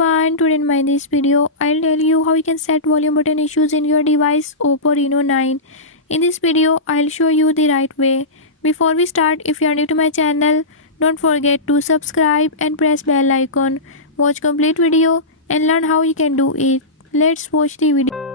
everyone, today in this video I'll tell you how you can set volume button issues in your device Oppo Reno 9. In this video I'll show you the right way. Before we start, if you are new to my channel, don't forget to subscribe and press bell icon. Watch complete video and learn how you can do it. Let's watch the video.